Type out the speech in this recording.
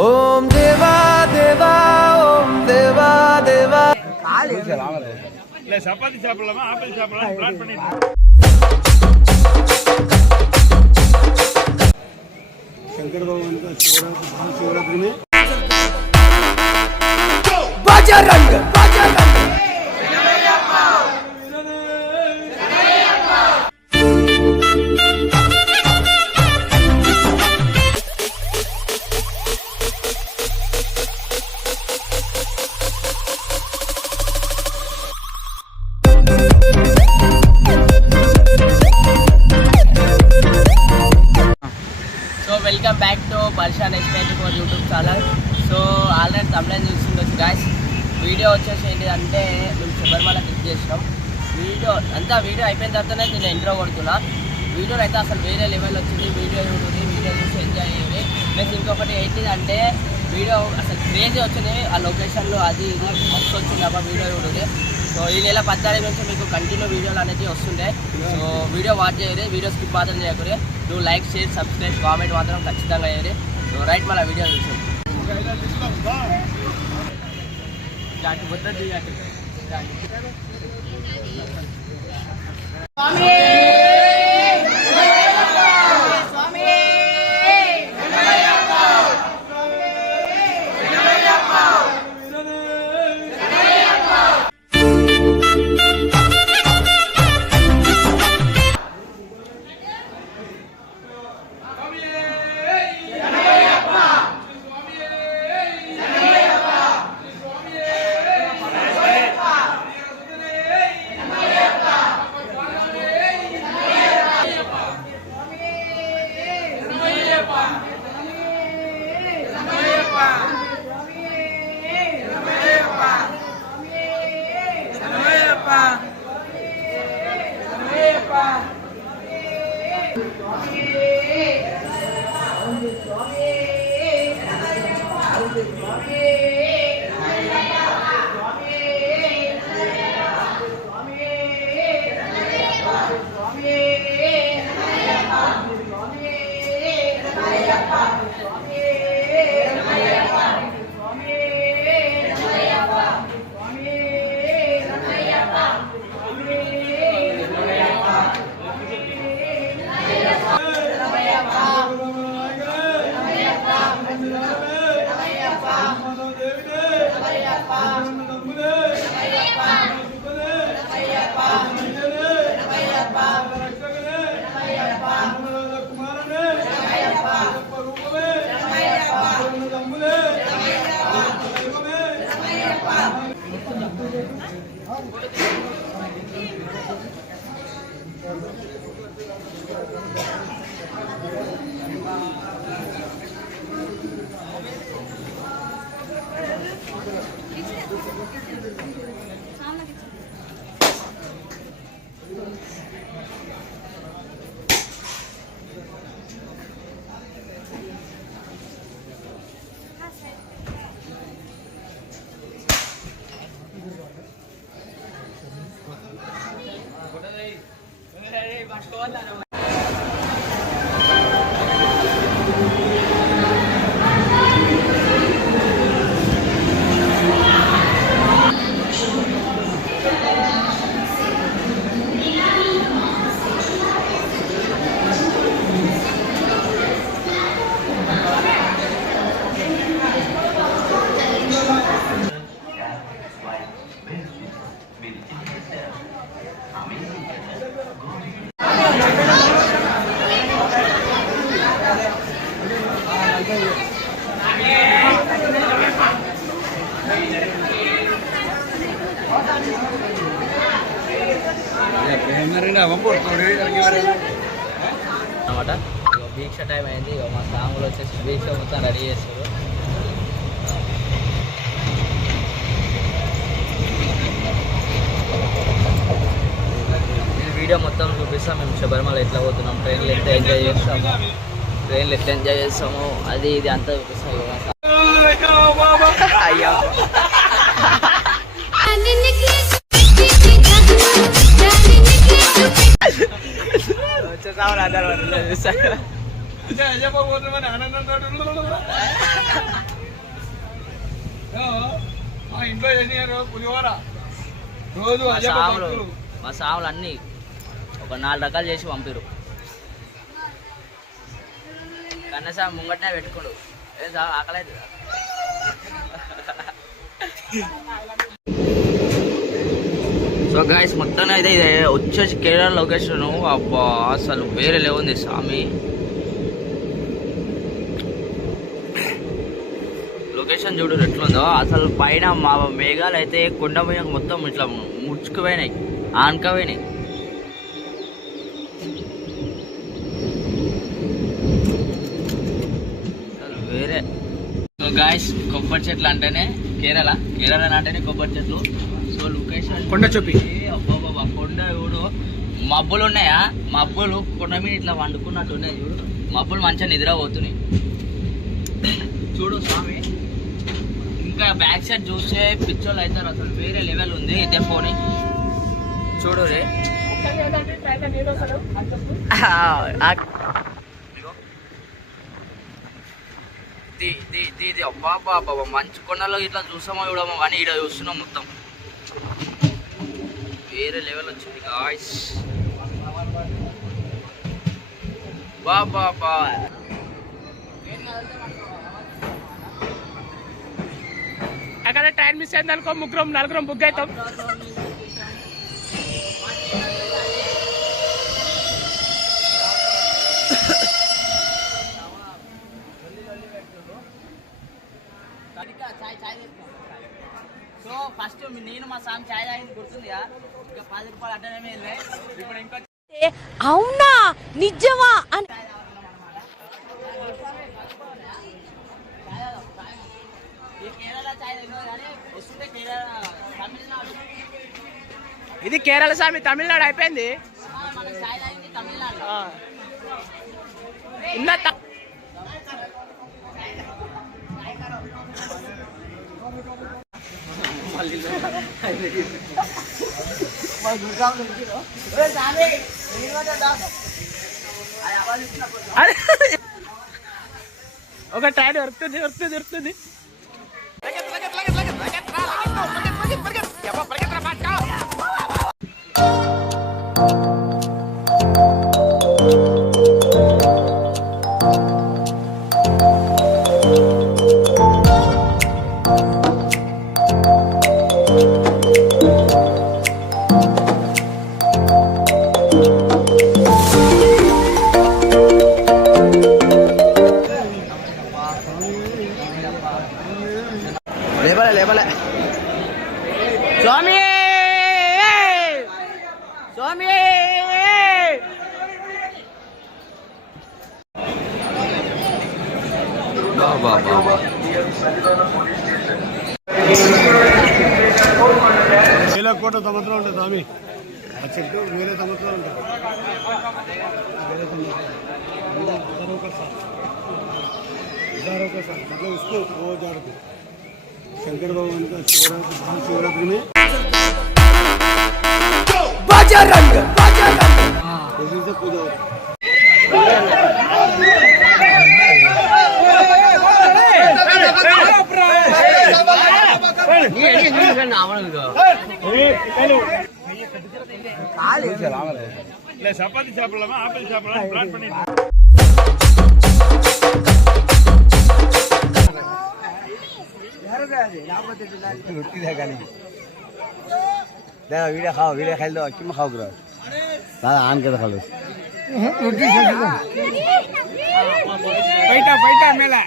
ஓம் தேவா தேவா ஓம் தேவா தேவா. இல்ல சப்பாத்தி சாப்பிடலாமா? ஆப்பிள் சாப்பிடலாம்? பிளான் பண்ணிட்டு சங்கர் பகவான் சிவராத்திரி బ్యాక్ టు పర్షాన్ ఫోర్ యూట్యూబ్ ఛానల్. సో ఆల్రెడీ తమిళ చూస్తుండొచ్చు గాయస్ వీడియో వచ్చేసి ఏంటి అంటే మేము శబరిమల క్లిక్ చేసినాం. వీడియో అంతా వీడియో అయిపోయిన తర్వాతనే నేను ఇంట్రో కొడుతున్నా. వీడియో అయితే అసలు వేరే లెవెల్ వచ్చింది. వీడియో చూడండి వీడియో చూసి ఎంజాయ్ చేయండి. ప్లస్ ఇంకొకటి ఏంటిది అంటే వీడియో అసలు క్రేజీ వచ్చింది. ఆ లొకేషన్లో అది ఇది మస్తు వచ్చింది. అబ్బా వీడియో చూడండి. సో ఈ నెల పద్నాలుగు నుంచి మీకు కంటిన్యూ వీడియోలు అనేది వస్తుండే. సో వీడియో వాచ్ చేయరు వీడియో స్కిప్ మాత్రం చేయకూడదు. నువ్వు లైక్ షేర్ సబ్స్క్రైబ్ కామెంట్ మాత్రం ఖచ్చితంగా చేయరు సో రైట్ మన వీడియో చూసి అనమాట దీక్ష టైం అయింది మా స్వాములు వచ్చేసి దీక్ష మొత్తం రెడీ చేస్తారు వీడియో మొత్తం చూపిస్తాం మేము శబరిమల ఎట్లా పోతున్నాం ట్రైన్లు ఎట్లా ఎంజాయ్ చేస్తాము ట్రైన్లు ఎట్లా ఎంజాయ్ చేస్తాము అది ఇది అంతా చూపిస్తాం అయ్యా. మా ఇంట్లో సాములు మా ఒక నాలుగు రకాలు చేసి పంపిరు. కన్నసా ముంగట్నే పెట్టుకోడు. ఏం ఆకలేదు సో గాయస్ మొత్తం అయితే ఇది. వచ్చేసి కేరళ లొకేషన్ అబ్బా అసలు వేరే లేవుంది స్వామి. లొకేషన్ చూడు ఎట్లుందో. అసలు పైన మా మేఘాలు అయితే కొండ మీద మొత్తం ఇట్లా ముడుచుకుపోయినాయి ఆనకపోయినాయి. అసలు వేరే. సో గాయస్ కొబ్బరి చెట్లు అంటేనే కేరళ. కేరళ అంటేనే కొబ్బరి చెట్లు. కొండ చూపి. కొండ చూడు. మబ్బులు ఉన్నాయా? మబ్బులు కొండ మీద ఇట్లా వండుకున్నట్టు ఉన్నాయి చూడు. మబ్బులు మంచిగా నిద్రపోతున్నాయి. చూడు స్వామి ఇంకా బ్యాక్ సైడ్ చూస్తే పిక్చర్లు అవుతారు. అసలు వేరే లెవెల్ ఉంది. ఇదే ఫోన్ చూడు రే. ఇది ఇది ఇది ఇది అబ్బా బాబా మంచు కొండలో ఇట్లా చూసామో చూడమో కానీ ఇక్కడ చూస్తున్నాం మొత్తం. వేరే లెవెల్ వచ్చింది గాయస్ బా బా బా. అక్కడ టైం మిస్ అయింది అనుకో ముగ్గురం నలుగురం బుక్ అవుతాం. సో ఫస్ట్ నేను మా సామి చాయ్ తాగింది గుర్తుందిగా? అవునా? నిజమా? అని ఇది కేరళ స్వామి తమిళనాడు అయిపోయింది. ఇన్న మళ్ళీ తాగింది తమిళనాడు ఆ. ఉన్న త- అరే. ఒక ట్రైన్ దొరుకుతుంది దొరుకుతుంది దొరుకుతుంది స్వామి! బాబా ఉంటుంది స్వామి. ఆ చెట్టు వేల సంవత్సరాలు ఉంటుంది వేల ఒకసారి మళ్ళీ ఇస్తూ ఓ ఆడుకో శంకర్ భగవాన్ శివరాత్రి మహాశివరాత్రిని রাজা রঙ্গ রাজা রঙ্গ இல்ல சப்பாத்தி சாப்பிடலாமா ஆப்பிள் சாப்பிடலாம் பிளான் பண்ணி நாற்பத்தெட்டு நாள் দেখো ভিড়ে খাও ভিড়ে খাইল কি খাও গ্রহ দাদা আন কেটে খালো রুটি পয়টা পয়টা মেলা